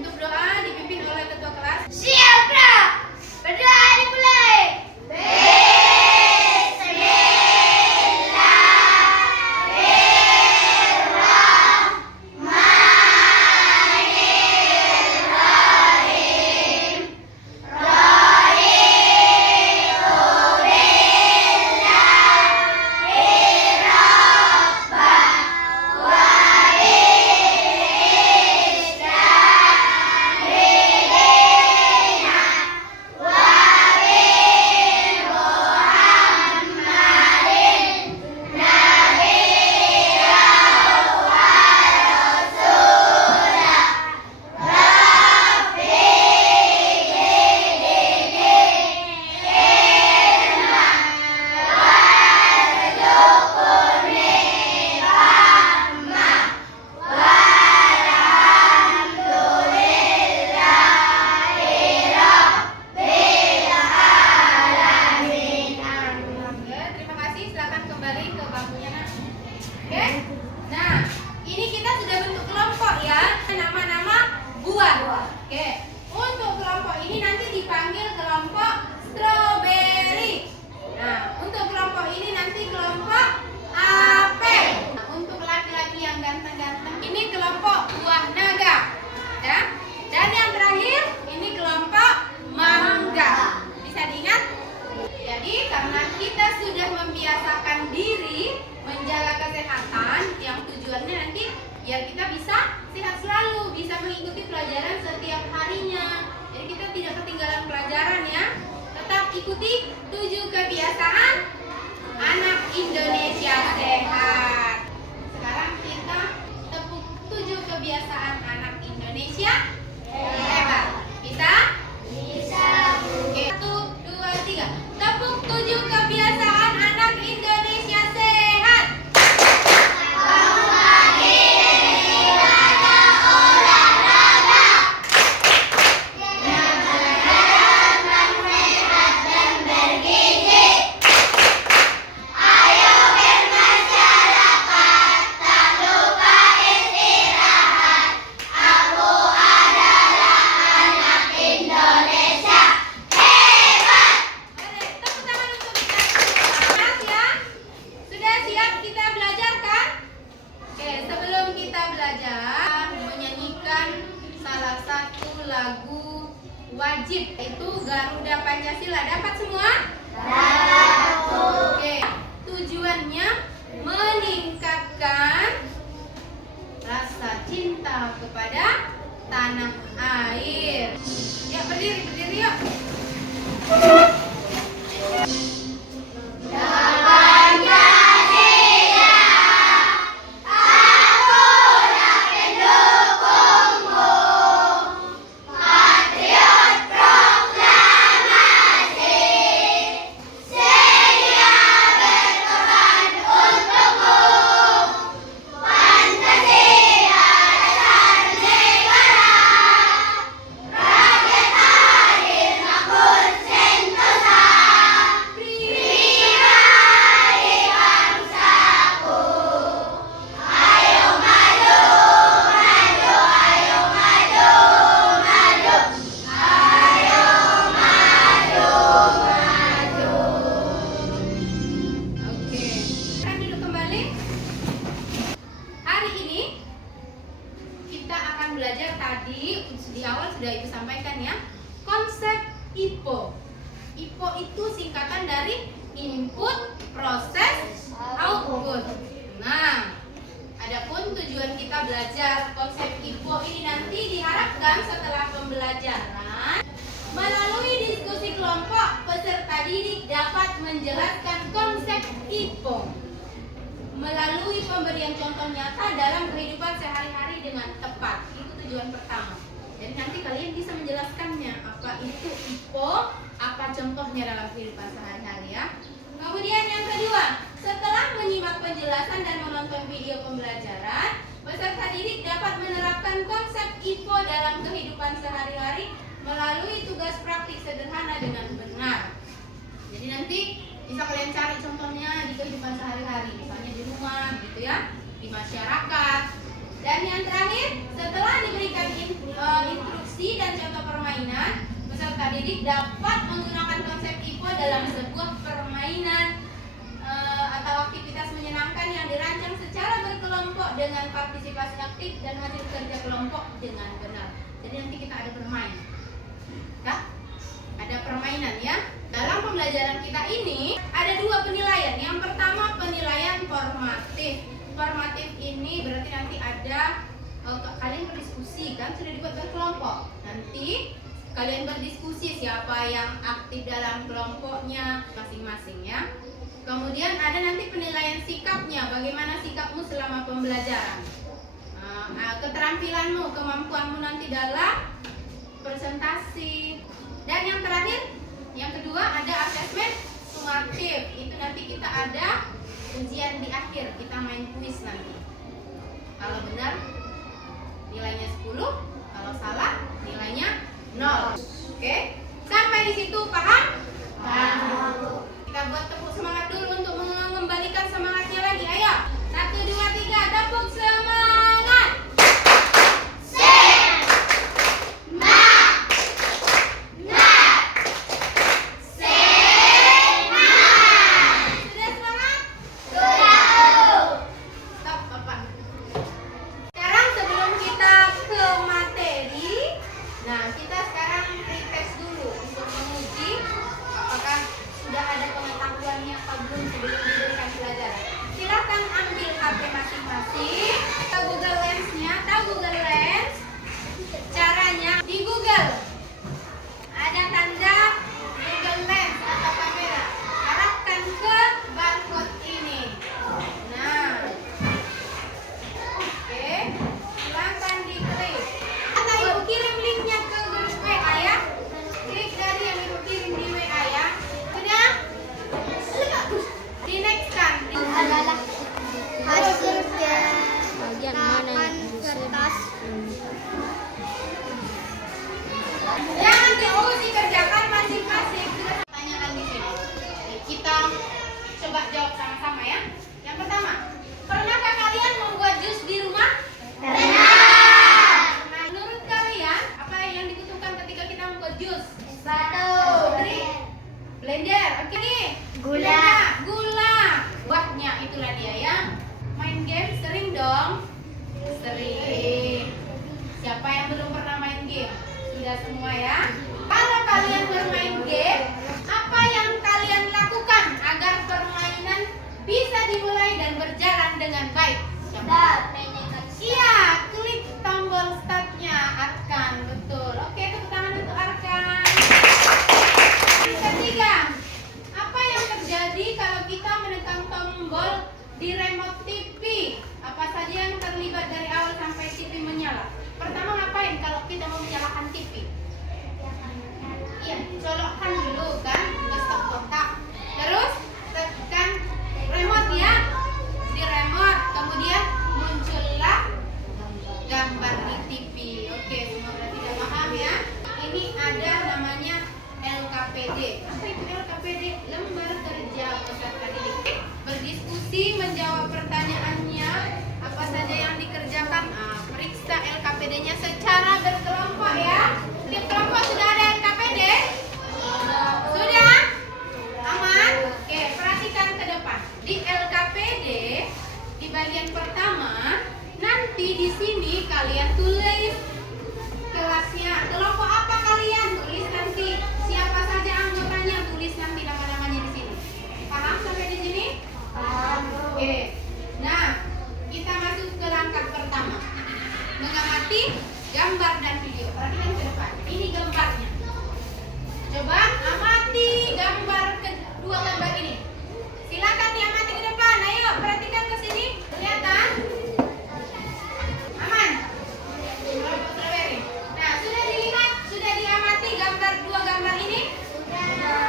Untuk doa dipimpin oleh ketua kelas. Siap, Kak. Berdoa dimulai. Terima kasih, silakan kembali ke bangkunya, Nak. Oke. Nah, ini kita sudah bentuk kelompok ya. Nama-nama buah. Oke. Untuk kelompok ini nanti dipanggil kelompok stroberi. Nah, untuk kelompok ini nanti kelompok apel. Nah, untuk laki-laki yang ganteng-ganteng ini kelompok buah naga. Ya. Dan yang terakhir ini kelompok mangga. Bisa diingat? Jadi karena kita sudah membiasakan diri menjaga kesehatan, yang tujuannya nanti biar kita bisa sehat selalu, bisa mengikuti pelajaran setiap harinya. Jadi kita tidak ketinggalan pelajaran ya. Tetap ikuti 7 kebiasaan anak Indonesia sehat. Sekarang kita tepuk 7 kebiasaan anak Indonesia hebat. Bisa? Oke, 1, 2, 3. Tepuk 7 kebiasaan anak Indonesia sehat. Tepuk tangan untuk kita. Siap ya? Sudah siap kita belajar kan? Oke, sebelum kita belajar menyanyikan salah satu lagu wajib, itu Garuda Pancasila. Dapat semua? Oke, tujuannya meningkatkan rasa cinta kepada tanah air. Ya, berdiri yuk. Oke, kita duduk kembali. Hari ini kita akan belajar, tadi di awal sudah Ibu sampaikan ya, konsep IPO. IPO itu singkatan dari input, proses, output. Nah, adapun tujuan kita belajar konsep IPO ini nanti diharapkan setelah pembelajaran melalui diskusi kelompok, peserta didik dapat menjelaskan konsep IPO melalui pemberian contoh nyata dalam kehidupan sehari-hari dengan tepat. Itu tujuan pertama. Jadi nanti kalian bisa menjelaskannya, apa itu IPO, apa contohnya dalam kehidupan sehari-hari ya. Kemudian yang kedua, setelah menyimak penjelasan dan menonton video pembelajaran, peserta didik dapat menerapkan konsep IPO dalam kehidupan sehari-hari melalui tugas praktik sederhana dengan benar. Jadi nanti bisa kalian cari contohnya di kehidupan sehari-hari, misalnya di rumah gitu ya, di masyarakat. Dan yang terakhir, setelah diberikan instruksi didik dapat menggunakan konsep IPO dalam sebuah permainan atau aktivitas menyenangkan yang dirancang secara berkelompok dengan partisipasi aktif dan hasil kerja kelompok dengan benar. Jadi nanti kita ada bermain, ya? Ada permainan ya. Dalam pembelajaran kita ini ada dua penilaian. Yang pertama penilaian formatif. Formatif ini berarti nanti ada kalian berdiskusi kan, sudah dibuat berkelompok. Nanti kalian berdiskusi siapa yang aktif dalam kelompoknya masing-masing ya. Kemudian ada nanti penilaian sikapnya, bagaimana sikapmu selama pembelajaran, keterampilanmu, kemampuanmu nanti dalam presentasi. Dan yang terakhir, yang kedua ada asesmen sumatif. Itu nanti kita ada ujian di akhir, kita main kuis nanti. Kalau benar nilainya 10, kalau salah nilainya 0. Oke? Sampai di situ paham? Paham. Kita buat tepuk semangat dulu untuk mengembalikan semangatnya lagi. Ayo. 1, 2, 3, tepuk semangat. Jangan diuji, kerjakan masing-masing. Tanyakan di sini. Kita coba jawab sama-sama ya. Yang pertama, pernahkah kalian membuat jus di rumah? Pernah. Nah, menurut kalian apa yang dibutuhkan ketika kita membuat jus? Batu. Blender. Oke nih. Gula. Gula. Buahnya itulah dia ya. Main game sering dong. Sering. Siapa yang belum pernah main game? Sudah semua ya. Kalau kalian bermain game, apa yang kalian lakukan agar permainan bisa dimulai dan berjalan dengan baik? Iya, klik tombol startnya Arkan, betul. Oke, tepuk tangan untuk Arkan. Yang ketiga, apa yang terjadi kalau kita menekan tombol di remote TV? Apa saja yang terlibat dari awal sampai TV menyala? Pertama ngapain kalau kita mau menyalakan TV? Iya, colokkan dulu kan ke stop kotak. Terus tekan remote ya. Di remote, kemudian muncullah gambar di TV. Oke, semua berarti sudah paham ya. Ini ada namanya LKPD. Apa itu LKPD? Lembar kerja peserta didik. Berdiskusi, menjawab pertanyaannya, apa saja yang dikerjakan. Periksa LKPD-nya secara berkelompok ya. Tiap kelompok sudah ada LKPD? Sudah? Aman? Oke, perhatikan ke depan. Di LKPD, di bagian pertama, nanti di sini kalian tulis kelasnya. Kelompok apa kalian? Tulis nanti. Siapa saja anggotanya? Tulis nanti nama-namanya di sini. Paham sampai di sini? Paham. Oke. Nah, kita masuk ke langkah pertama. Mengamati gambar dan video. Perhatikan ke depan. Ini gambarnya. Coba amati gambar kedua gambar ini. Silakan diamati ke depan. Ayo, perhatikan ke sini. Kelihatan? Aman? Nah, sudah dilihat, sudah diamati gambar dua gambar ini? Nah,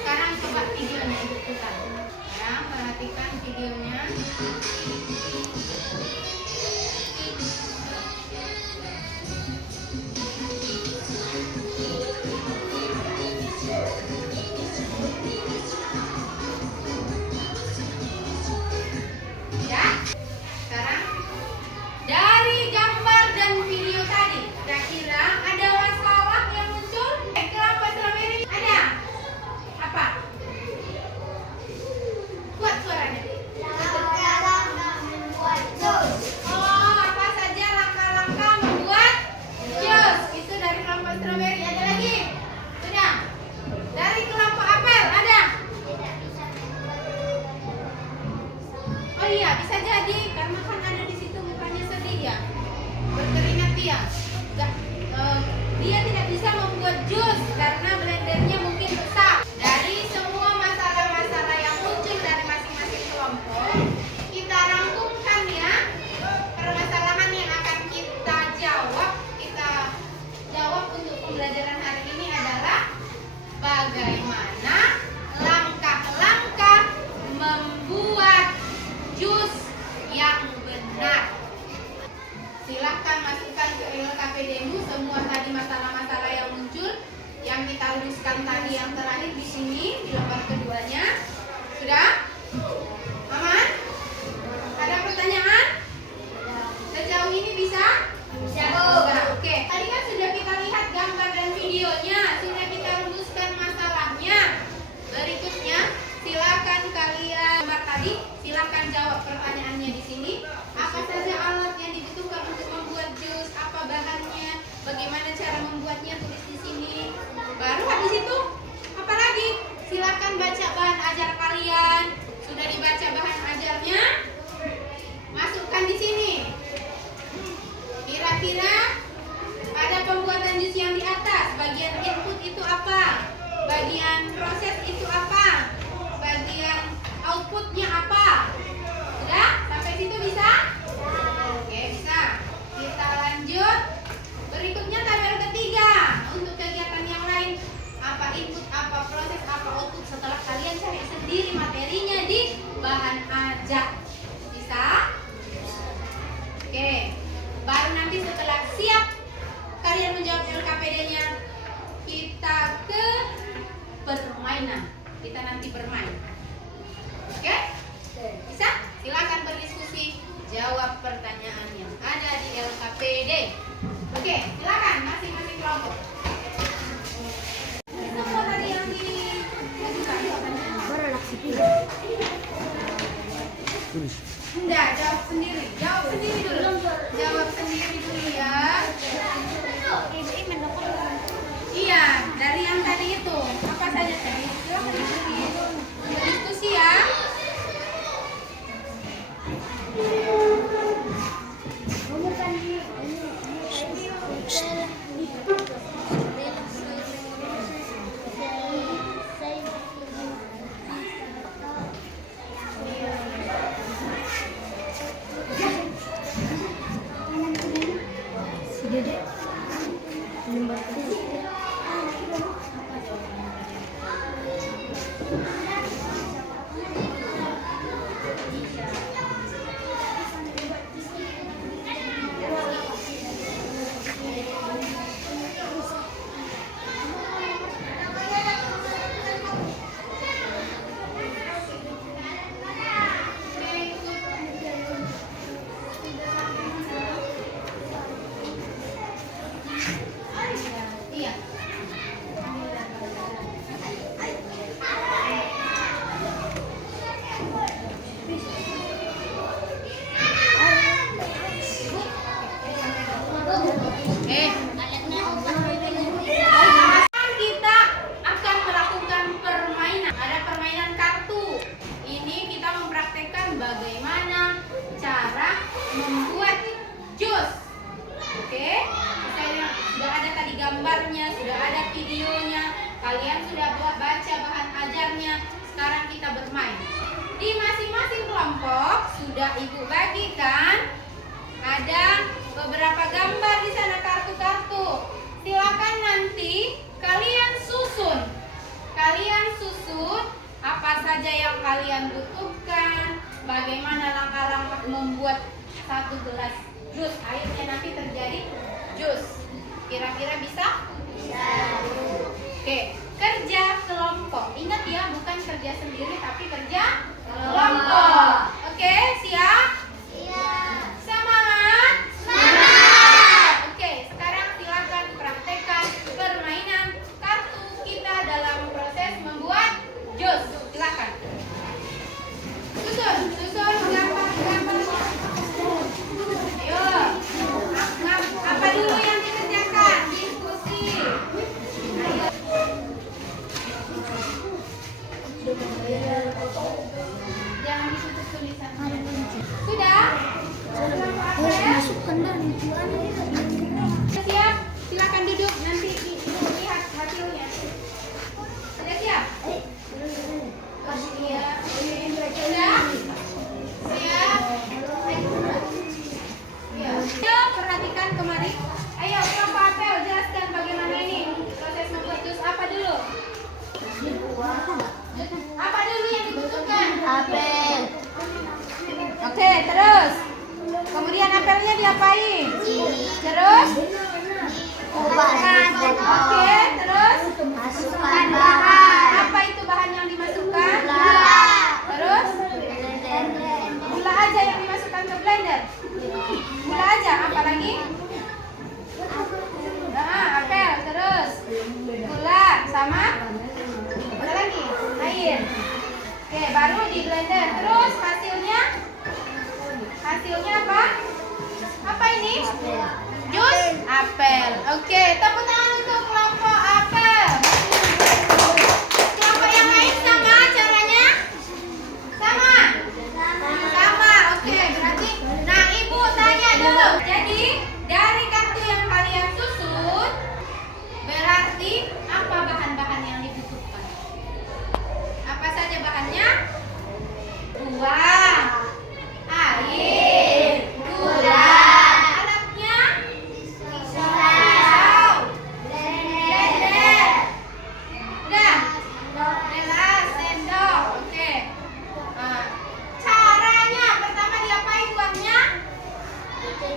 sekarang coba videonya diputar. Ya, perhatikan videonya. Ya, sekarang dari gambar dan video tadi, kira-kira ada masalah yang muncul? Kenapa lanjutkan tadi yang terakhir di sini di lembar keduanya. Sudah? Aman? Ada pertanyaan? Sejauh ini bisa? Bisa. Sudah. Oke. Tadi kan sudah kita lihat gambar dan videonya, sudah kita rumuskan masalahnya. Berikutnya, silakan kalian gambar tadi, silakan jawab pertanyaannya di sini. Apa saja alat yang dibutuhkan untuk membuat jus? Apa bahannya? Bagaimana cara membuatnya? Tulis di sini. Baru habis itu, apa lagi? Silakan baca bahan ajar kalian. Sudah dibaca bahan ajarnya? Masukkan di sini. Kira-kira pada pembuatan jus yang di atas, bagian input itu apa? Bagian proses itu apa? Bagian outputnya apa? Sudah? Sampai situ bisa? Oke, bisa. Kita lanjut. Berikutnya tabel ketiga. Untuk kegiatan yang lain, apa input, apa proses, apa output, setelah kalian cari sendiri materinya di bahan ajar. Bisa? Oke. Baru nanti setelah siap kalian menjawab LKPD-nya, kita ke permainan. Kita nanti bermain. Oke? Bisa? Silakan berdiskusi, jawab pertanyaan yang ada di LKPD. Oke, silakan masing-masing kelompok. Semua tadi yang diajukan. Enggak, jawab sendiri. Jawab sendiri dulu. Jawab sendiri dulu ya. Iya, dari yang tadi itu. Apa saja tadi? Silakan berdiskusi ya. Iya. Kita akan melakukan permainan. Ada permainan kartu. Ini kita mempraktekkan bagaimana cara membuat jus. Oke? Sudah ada tadi gambarnya, sudah ada videonya. Kalian sudah baca bahan ajarnya. Sekarang kita bermain. Di masing-masing kelompok sudah Ibu bagikan. Ada beberapa gambar di sana, kartu-kartu. Silakan nanti kalian susun. Kalian susun apa saja yang kalian butuhkan. Bagaimana langkah-langkah membuat satu gelas jus. Akhirnya nanti terjadi jus. Kira-kira bisa? Bisa. Oke, kerja kelompok. Ingat ya, bukan kerja sendiri tapi kerja kelompok. Oke, siap? Siap. Semangat? Semangat. Oke, sekarang silakan praktekkan permainan kartu kita dalam proses membuat jus. Silakan. Susun gambar-gambarnya. Ayo. Apa dulu yang dikerjakan? Diskusi. Ayo. Jangan ditutup tulisan. Sudah? Siap? Silakan duduk, nanti lihat hasilnya. Sudah siap? Iya. Sudah? Siap? Ya. Ayo perhatikan kemari. Ayo, Pak Apel jelaskan bagaimana ini proses membuat jus. Apa dulu? Apa dulu yang dibutuhkan? Apel. Oke, terus. Kemudian apelnya diapain? Terus? Kupas. Oke, terus? Masuk Bahan. Apa itu bahan yang dimasukkan? Gula. Terus? Gula aja yang dimasukkan ke blender. Gula aja, apa lagi? Nah, apel, terus gula sama apa lagi? Air. Oke, baru di blender. Terus hasilnya apa? Apa ini? Jus apel. Oke, tepuk tangan untuk kelompok apel. Kelompok yang lain sama caranya? Sama? Sama. Oke, berarti nah Ibu tanya dulu. Jadi dari kartu yang kalian susun, berarti apa bahan-bahan yang dibutuhkan? Apa saja bahannya? Buah, air, gula. Alatnya? Pisau, blender. Udah? Gelas, sendok. Oke. Nah, caranya pertama diapain buahnya?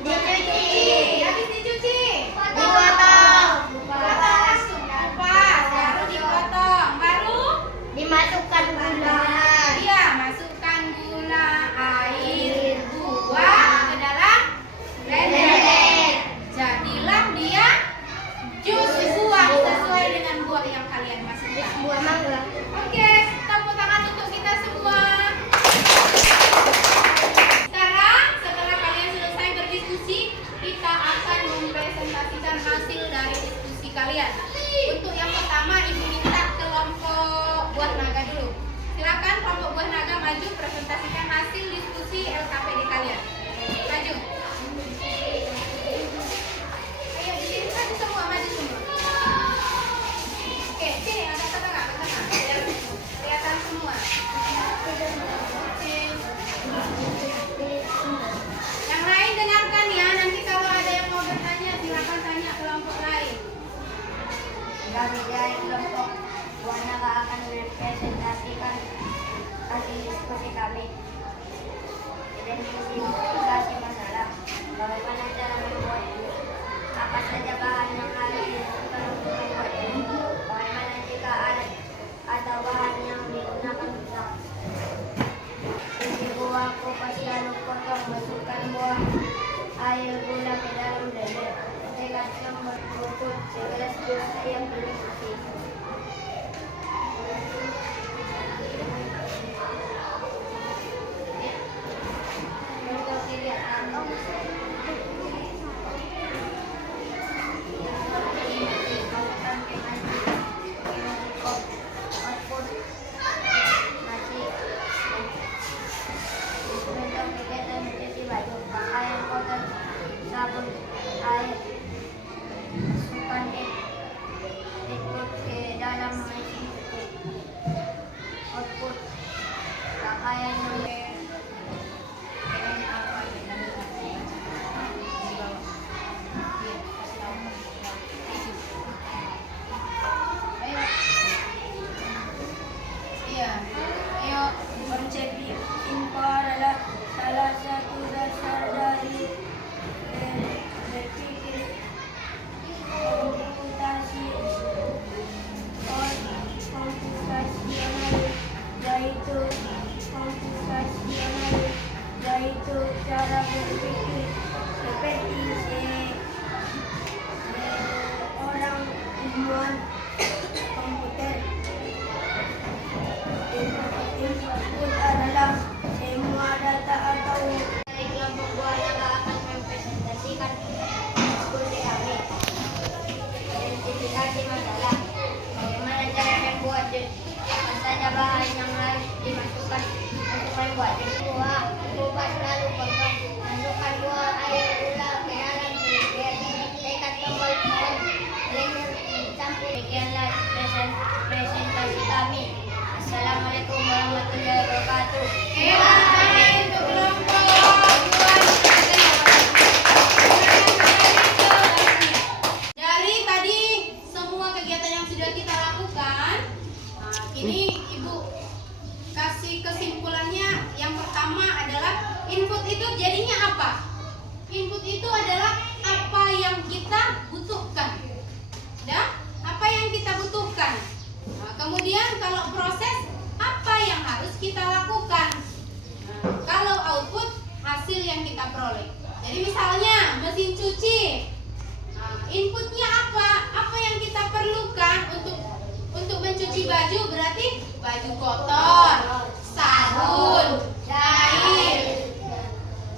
Dicuci. Habis dicuci? Dipotong. Kupas, baru dipotong. Baru? Dimasukkan gula. Iya, masukkan gula, air, buah ke dalam blender. Jadilah dia jus buah sesuai dengan buah yang kalian masukkan. Buah mangga. Oke, tepuk tangan untuk kita semua. Sekarang setelah kalian selesai berdiskusi, kita akan mempresentasikan hasil dari diskusi kalian. Untuk yang pertama, Ibu minta kelompok buah naga dulu. Silakan kelompok buah naga maju presentasikan hasil diskusi LKPD kalian. Maju. Ayo di sini maju semua, maju semua. Oke, sini ada tengah, ke tengah. Biar kelihatan semua. Oke. Yang lain dengarkan ya, nanti kalau ada yang mau bertanya silakan tanya kelompok lain. Kami dari kelompok buah naga akan merepresentasikan hasil diskusi kami. Identifikasi masalah. Bagaimana cara membuat jus? Apa saja bahan yang harus dimasukkan untuk membuat jus? Bagaimana jika alat atau bahan yang digunakan rusak? Isi buah, kupas lalu potong, masukkan buah, air, gula ke dalam blender. Tekan nomor bubuk segelas jus ayam dicuci. Untuk tidak tahu. Sabun, air, masukkan ikut ke dalam mesin cuci. Output pakaian yang Iya. Ayo. konsep info adalah salah satu dasar dari berpikir yaitu cara berpikir seperti seorang ilmuwan komputer. Input adalah semua data atau dari kelompok buah naga akan mempresentasikan diskusi kami. Identifikasi masalah. Bagaimana cara membuat jus? Apa saja bahan yang harus dimasukkan untuk membuat jus? Buah, kupas lalu potong. Masukkan buah, air, gula ke dalam blender. Tekan tombol on, blender campur. Demikianlah presentasi kami. Assalamualaikum warahmatullahi wabarakatuh. Untuk kelompok buah naga. Dari tadi semua kegiatan yang sudah kita lakukan, nah, ini Ibu kasih kesimpulannya. Yang pertama adalah input itu jadinya apa? Input itu adalah apa yang kita butuhkan. Dan apa yang kita butuhkan? Nah, Kemudian kalau proses, apa yang harus kita lakukan? Nah, kalau output, hasil yang kita peroleh. Jadi misalnya mesin cuci, inputnya apa? Apa yang kita perlukan untuk mencuci baju? Berarti baju kotor, sabun, air.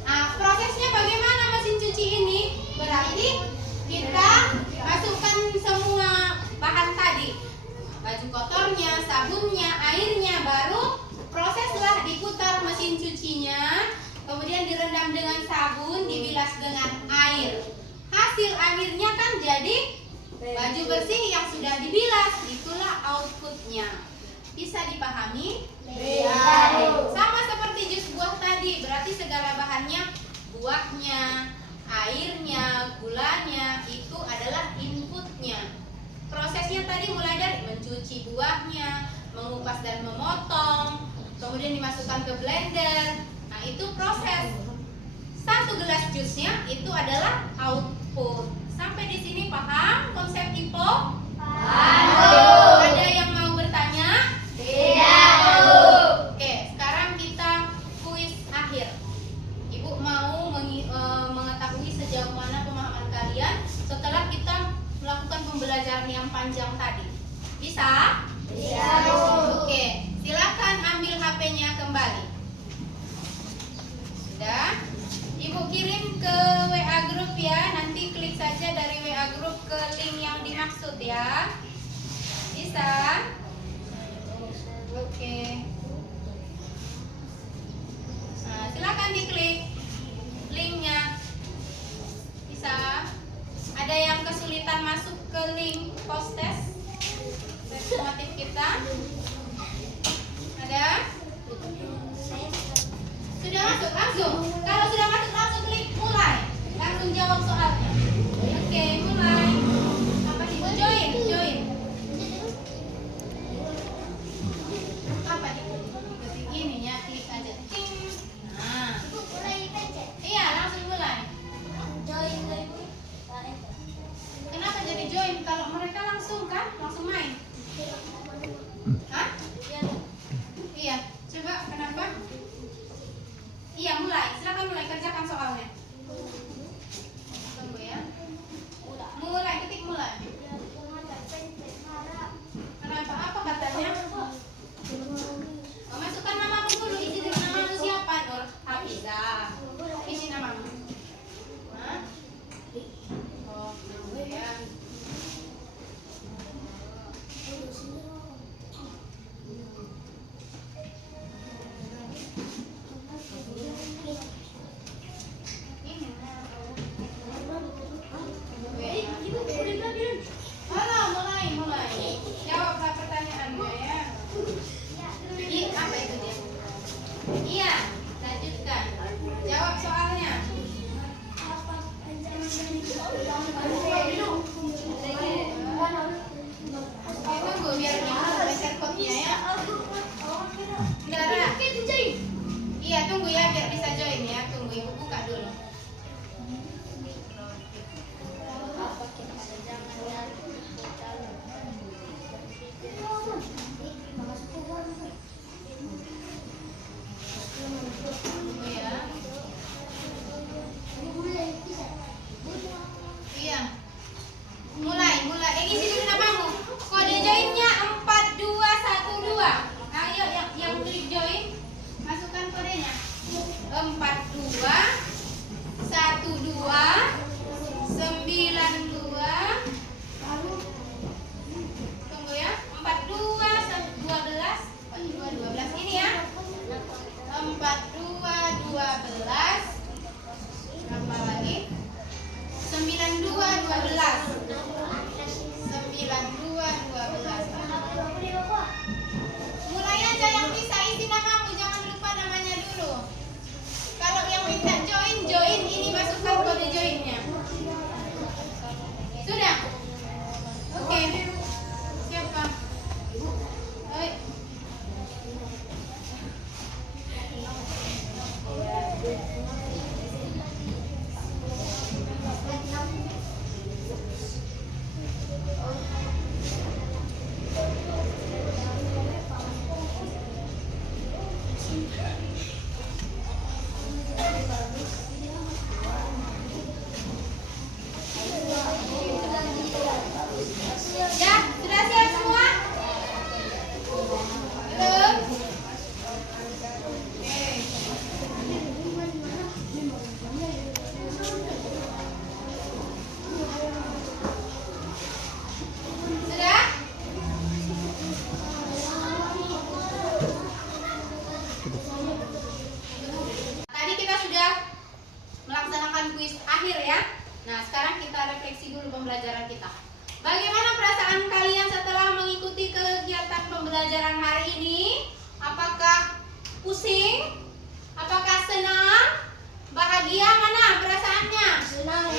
Nah, prosesnya bagaimana mesin cuci ini? Berarti kita masukkan semua bahan tadi, baju kotornya, sabunnya, airnya, baru proseslah diputar mesin cucinya, kemudian direndam dengan sabun, dibilas dengan air. Hasil akhirnya kan jadi baju bersih yang sudah dibilas. Itulah outputnya. Bisa dipahami? Sama seperti jus buah tadi, berarti segala bahannya, buahnya, airnya, gulanya, itu adalah inputnya. Prosesnya tadi mulai dari mencuci buahnya, mengupas dan memotong, kemudian dimasukkan ke blender. Nah, itu proses. Satu gelas jusnya itu adalah output. Sampai di sini paham konsep IPO? Ada yang mau bertanya? Oke, sekarang kita kuis akhir. Ibu mau mengetahui sejauh mana pemahaman kalian setelah kita melakukan pembelajaran yang panjang tadi. Bisa? Oke, silakan ambil HP-nya kembali. Sudah? Ibu kirim ke WA grup ya. Nanti klik saja dari WA grup ke link yang dimaksud ya. Bisa? Oke. Nah, silakan diklik linknya. Bisa? Ada yang kesulitan masuk ke link post test motif kita? Ada? Sudah masuk? Langsung? Kalau sudah masuk langsung klik mulai. Langsung jawab soalnya. Oke, mulai. Apa ibu join? Apa kuis akhir ya. Nah, sekarang kita refleksi dulu pembelajaran kita. Bagaimana perasaan kalian setelah mengikuti kegiatan pembelajaran hari ini? Apakah pusing? Apakah senang? Bahagia? Mana perasaannya? Senang.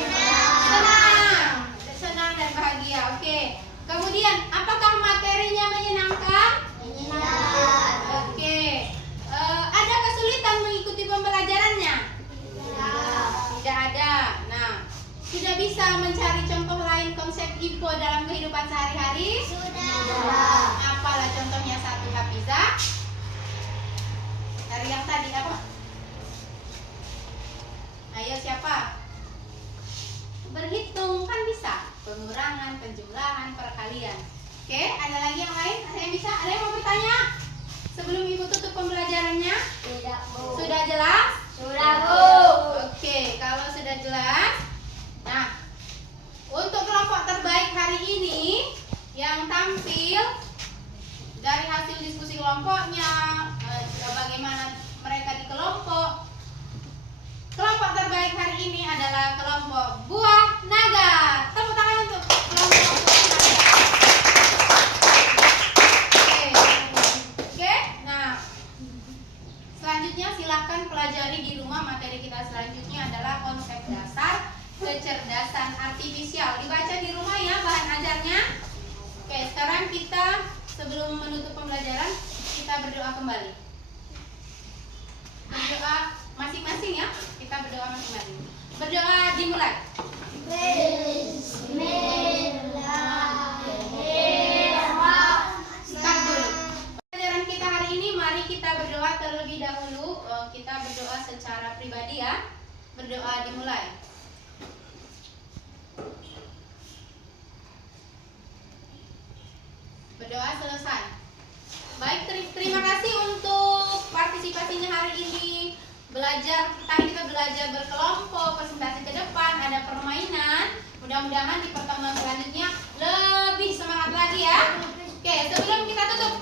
Senang dan bahagia. Oke. Kemudian, apakah materinya menyenangkan? Menyenangkan. Oke. Ada kesulitan mengikuti pembelajarannya? Tidak ada. Nah, sudah bisa mencari contoh lain konsep info dalam kehidupan sehari-hari? Sudah. Apalah contohnya satu, Hafizah? Dari yang tadi apa? Ayo siapa? Berhitung kan bisa. Pengurangan, penjumlahan, perkalian. Oke, ada lagi yang lain? Ada yang bisa? Ada yang mau bertanya? Sebelum ibu tutup pembelajarannya? Tidak, Bu. Sudah jelas? Sudah, Bu. Oke, kalau sudah jelas. Nah, untuk kelompok terbaik hari ini yang tampil dari hasil diskusi kelompoknya, bagaimana mereka di kelompok. Kelompok terbaik hari ini adalah kelompok Buah Naga. Tepuk tangan untuk kelompok Buah Naga. Oke. Nah, selanjutnya silahkan pelajari di rumah. Materi kita selanjutnya adalah konsep dasar kecerdasan artifisial. Dibaca di rumah ya bahan ajarnya. Oke, sekarang kita sebelum menutup pembelajaran kita berdoa kembali. Berdoa masing-masing ya. Kita berdoa masing-masing. Berdoa dimulai. Start dulu. Pelajaran kita hari ini, mari kita berdoa terlebih dahulu. Kita berdoa secara pribadi ya. Berdoa dimulai. Berdoa selesai. Baik, terima kasih untuk partisipasinya hari ini. Kita belajar berkelompok, presentasi ke depan, ada permainan. Mudah-mudahan di pertemuan selanjutnya lebih semangat lagi ya. Oke, sebelum kita tutup